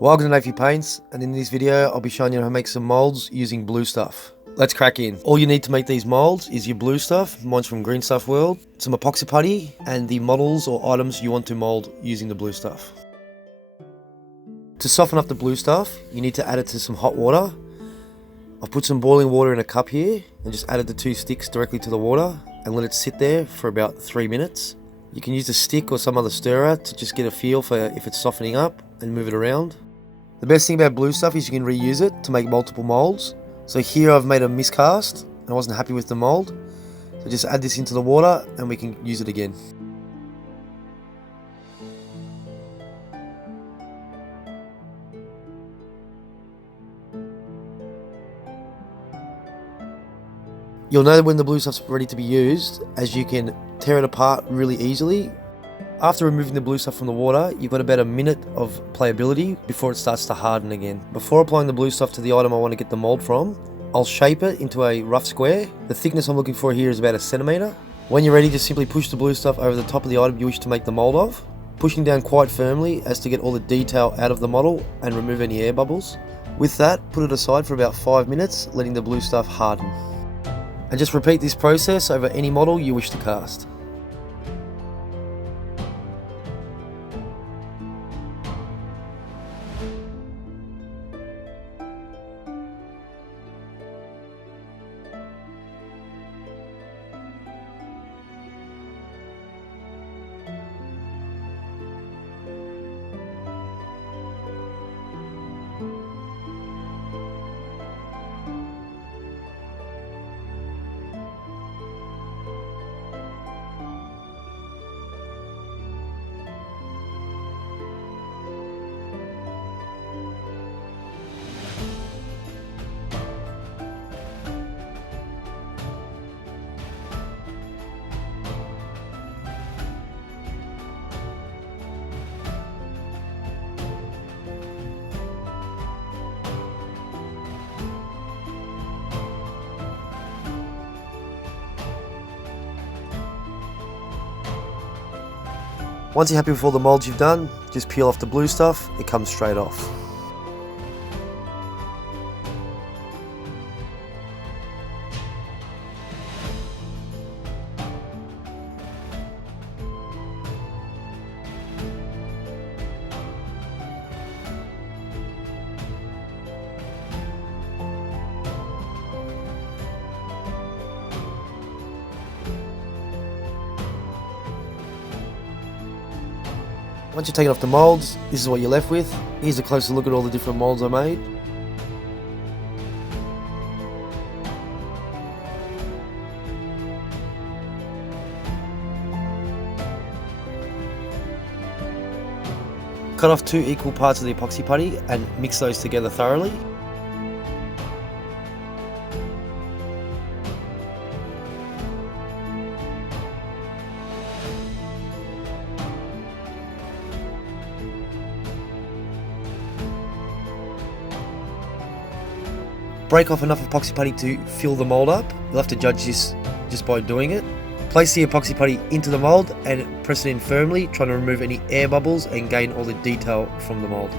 Welcome to Nayfee Paints, and in this video I'll be showing you how to make some molds using Blu Stuff. Let's crack in. All you need to make these molds is your Blu Stuff, mine's from Green Stuff World, some epoxy putty, and the models or items you want to mold using the Blu Stuff. To soften up the Blu Stuff, you need to add it to some hot water. I've put some boiling water in a cup here and just added the 2 sticks directly to the water and let it sit there for about 3 minutes. You can use a stick or some other stirrer to just get a feel for if it's softening up and move it around. The best thing about Blu Stuff is you can reuse it to make multiple molds. So here I've made a miscast and I wasn't happy with the mold. So just add this into the water and we can use it again. You'll know when the Blu Stuff's ready to be used as you can tear it apart really easily. After removing the Blu Stuff from the water, you've got about a minute of playability before it starts to harden again. Before applying the Blu Stuff to the item I want to get the mold from, I'll shape it into a rough square. The thickness I'm looking for here is about 1 centimeter. When you're ready, just simply push the Blu Stuff over the top of the item you wish to make the mold of, pushing down quite firmly as to get all the detail out of the model and remove any air bubbles. With that, put it aside for about 5 minutes, letting the Blu Stuff harden. And just repeat this process over any model you wish to cast. Once you're happy with all the molds you've done, just peel off the Blu Stuff, it comes straight off. Once you've taken off the molds, this is what you're left with. Here's a closer look at all the different molds I made. Cut off 2 equal parts of the epoxy putty and mix those together thoroughly. Break off enough epoxy putty to fill the mold up. You'll have to judge this just by doing it. Place the epoxy putty into the mold and press it in firmly, trying to remove any air bubbles and gain all the detail from the mold.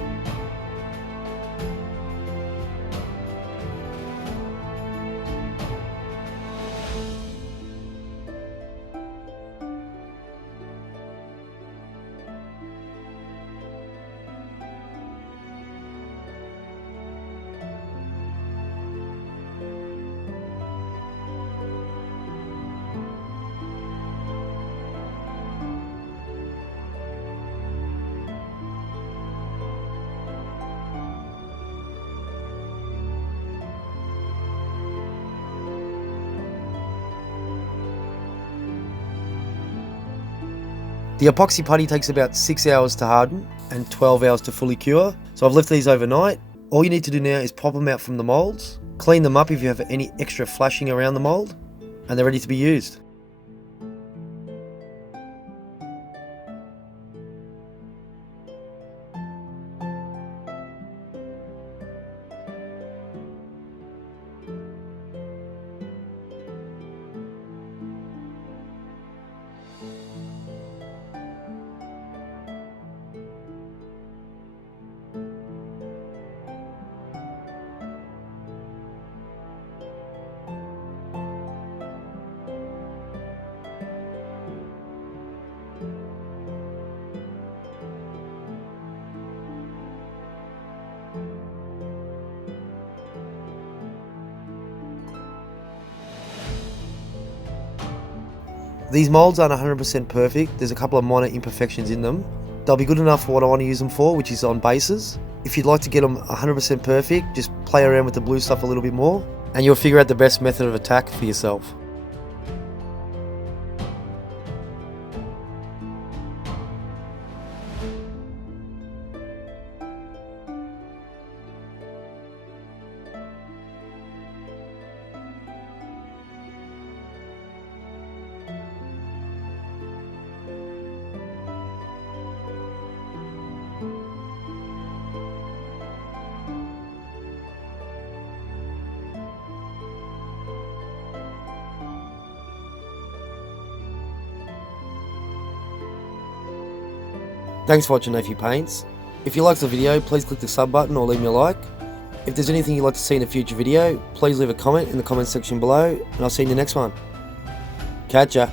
The epoxy putty takes about 6 hours to harden and 12 hours to fully cure. So I've left these overnight. All you need to do now is pop them out from the molds, clean them up if you have any extra flashing around the mold, and they're ready to be used. These molds aren't 100% perfect, there's a couple of minor imperfections in them. They'll be good enough for what I want to use them for, which is on bases. If you'd like to get them 100% perfect, just play around with the Blu Stuff a little bit more, and you'll figure out the best method of attack for yourself. Thanks for watching Nayfee Paints. If you liked the video, please click the sub button or leave me a like. If there's anything you'd like to see in a future video, please leave a comment in the comment section below, and I'll see you in the next one. Catch ya!